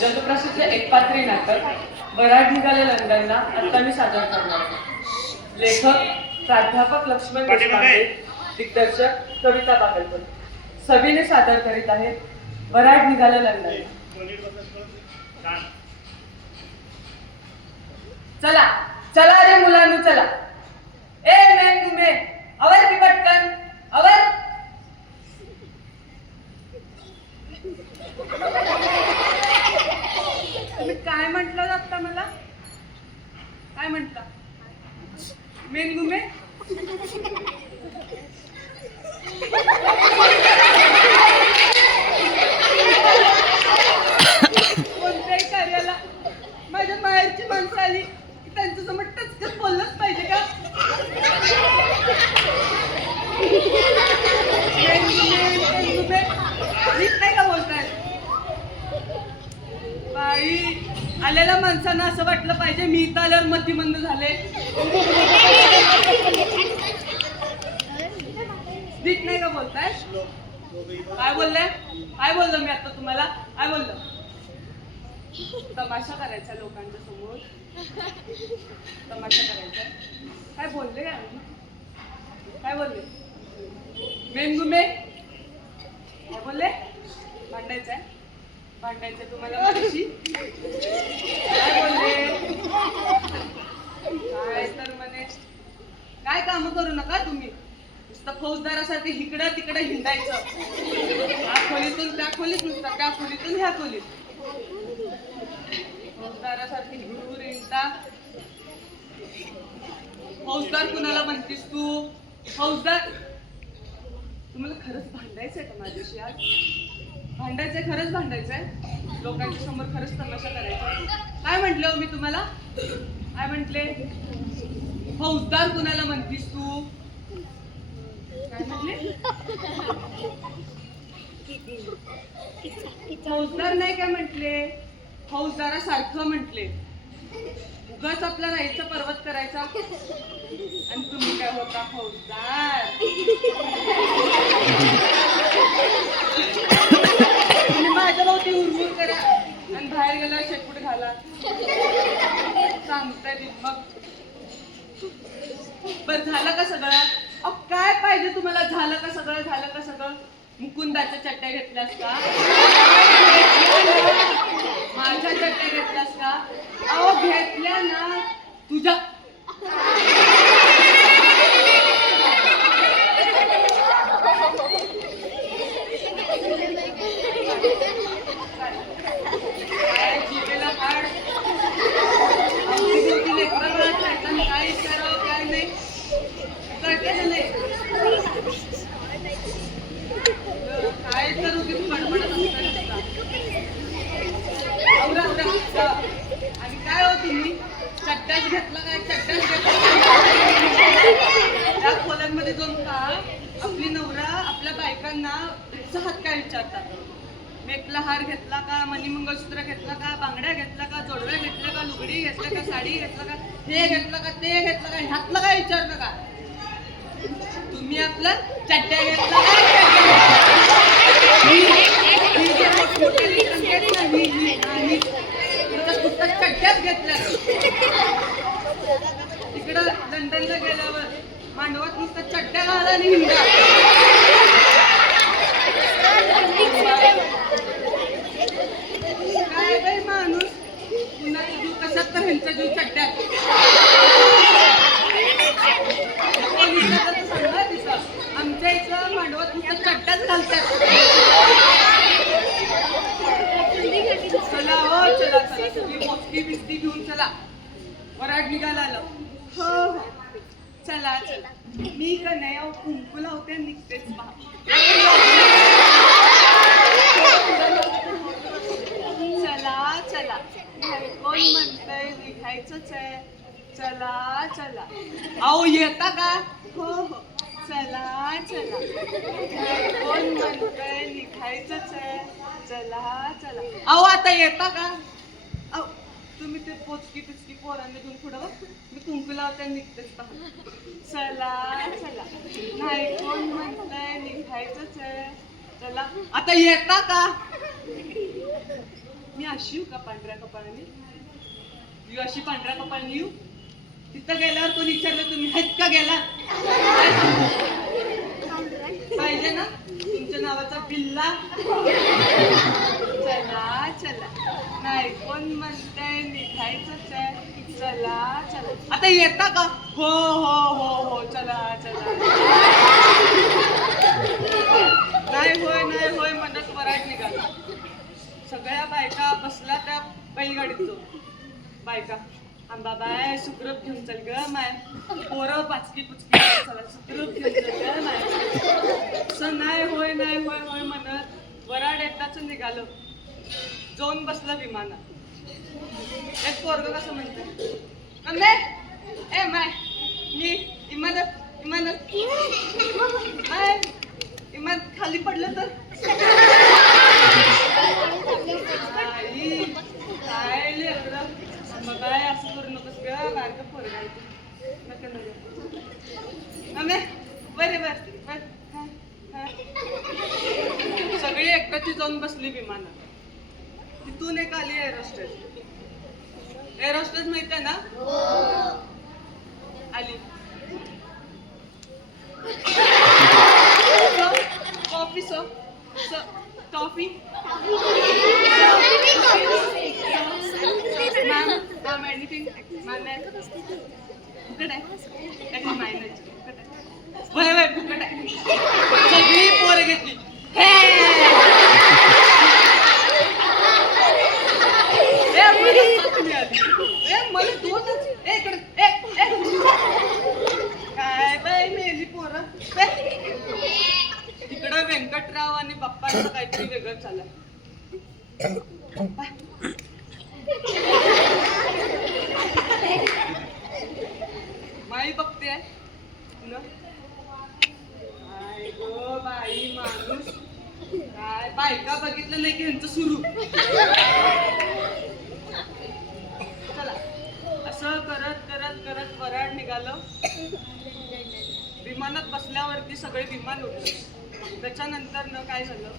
जगप्रसिद्ध एकपात्री नाटक वराड निघाले लंडनला आता मी सादर करणार आहे. लेखक प्राध्यापक लक्ष्मण देशपांडे, दिग्दर्शक कविता बागलकर सविने सादर करीत आहेत वराड निघाले लंडन. चला चला रे मुलांनो चला. ए मेन तुम्ही आवर की पटकन आवर. तुम्ही काय म्हटलं आता मला? काय म्हटलं? मेन गुमे कोणत्याही कार्याला माझ्या बाहेरची माणसं आली की त्यांच्या समोर टचकन बोललंच पाहिजे का? नीट नाही का बोलताय? बाई आलेल्या माणसांना असं वाटलं पाहिजे मी इथं आल्यावर मतिमंद झाले. नीट नाही का बोलताय? काय बोलले? काय बोललो मी आता तुम्हाला? काय बोललो? तमाशा करायचा लोकांच्या समोर, तमाशा करायचा. काय बोलले? काय बोलले? मेन गुमे काय बोलले? भांडायचंय? भांडायचंय तुम्हाला माझ्याशी? काय बोलले? काय तर म्हणे काय काम करू नका तुम्ही, नुसतं फौजदारासारखे इकडं तिकडे हिंडायचं. त्या खोलीतून त्या खोलीत, नुसतं त्या खोलीतून ह्या खोलीत. फौजदारासारखे हिंडून हिंडता. फौजदार कुणाला म्हणतीस तू? फौजदार तुम्हाला खरंच भांडायचंय का माझ्याशी आज? भांडायचंय? खरंच भांडायचंय? लोकांच्या समोर खरंच तमाशा करायचा? काय म्हंटले हो मी तुम्हाला? काय म्हंटले? फौजदार कुणाला म्हणतीस तू? काय म्हटले? फौजदार नाही काय म्हटले, फौजदारासारखं म्हटले. उगाच आपला राहायचा पर्वत करायचा आणि तुम्ही काय होता फौजदार. तुम्ही माझ्या भोवती उरमूर करा आणि बाहेर गेला शेपूट घाला सांगताय मग. बर झालं का सगळं? अहो काय पाहिजे तुम्हाला? झालं का सगळं? झालं का सगळं? मुकुंदाच्या चट्ट्या घेतल्यास का? माझ्या चट्ट्या घेतल्यास का? अहो घेतल्या ना तुझ्या. काय जीवेला काढ. काय करावं काय नाही कळतं नाही. काय तर उगीच बडबडत असतं. आणि काय हो तुम्ही चड्डाच घेतला काय? चड्डाच घेतला त्या खोल्यांमध्ये जाऊन का आपली नवरा आपल्या बायकांना उत्साहात काय विचारतात? मेकला हार घेतला का? मणिमंगळसूत्र घेतला का? बांगड्या घेतला का? जोडव्या घेतल्या का? लुगडी घेतलं का? साडी घेतलं का? हे घेतलं का? ते घेतलं का? ह्यातलं काय विचारलं का? तुम्ही आपलं चड्ड्या घेतला चड्ड्याच घेतल्या. तिकडं लंडनला गेल्यावर मांडवात नुसतं चड्ड्या घाला आणि हिंडा. काय बाई माणूस कुणाचा जीव कशात तर ह्यांचा जीव चड्ड्यात. सांगा तिचं आमच्या इथं मांडवात नुसतं चड्ड्याच घालतात. चला हो चला चला सगळी मोठी बिस्ती घेऊन चला. वराड निघाला आलं. हो हो चला चला. मी का नाही अहो कुंकू लावते निघतेच पहा. चला चला कोण म्हणतंय निघायचंच आहे. चला चला. अहो येता का? हो हो चला चला. कोण म्हणतंय निघायचंच आहे. चला चला. अहो आता येता का? अहो तुम्ही ते पोचकी पिचकी पोरांना घेऊन पुढं बघ. मी कुंकू लावते निघतेच पहा. चला चला. नाही कोण म्हणतंय निघायचंच आहे. चला आता येता का? मी अशी येऊ का पांढऱ्या कपाळाने? येऊ अशी पांढऱ्या कपाळाने येऊ? तिथं गेल्यावर कोणी विचारलं तुम्ही आहेत का गेला? पाहिजे ना तुमच्या नावाचा बिल्ला? चला चला, नाही कोण म्हणतंय निघायचंच आहे. चला चला, आता येता का? हो हो हो हो, चला चला. नाही होय म्हणत वराड निघाला. सगळ्या बायका बसला त्या बैलगाडीत जो. बायका अंबाबाय सुखरूप घेऊन चल ग माय, पोरं पाचकी पुचकी चला सुखरूप घेऊन चल ग माय. असं नाही होय म्हणत वराड एकदाच निघालं. जाऊन बसलं विमानात. एक पोरग कसं म्हणतं, कंदे ए माय मी इमानत माय इमान खाली पडलं तर? काय लेकरं, काय असं करू नकोस ग, बारकं पोरगं आहे ते. नका नका बरे बर. सगळी एकटाची जाऊन बसली विमानात. तिथून एक आली एअरोस्टेस. एअरोस्टेस माहित आहे ना? आली. Coffee so toffee ma'am anything ma'am फुकट आहे मायनाची फुकट आहे. वय फुकट आहे. सगळी पोरं घेतली. मला दोनच काय बाई मेली पोरं. तिकडं व्यंकटराव आणि बाप्पांचं काहीतरी वेगळं चाललं. माई बघते काय गो बाई माणूस, काय बायका बघितलं नाही की ह्यांचं सुरू. चला असं करत करत करत वराड निघालं. विमानात बसल्यावरती सगळे विमान उडलं. त्याच्यानंतर न काय झालं,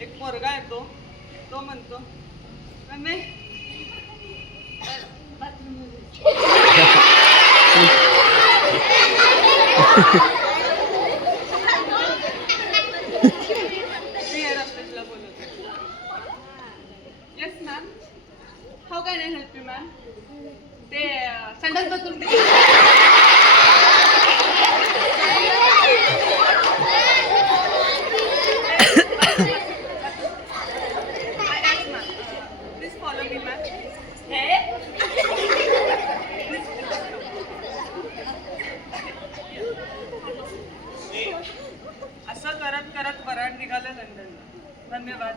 एक पोरगा येतो. तो म्हणतो मम्मी एअरोस्टेसला बोलवतो. Yes ma'am, how can I help you ma'am? ते संडास बाथरूम असं करत करत वराड निघालं लंडनला. धन्यवाद.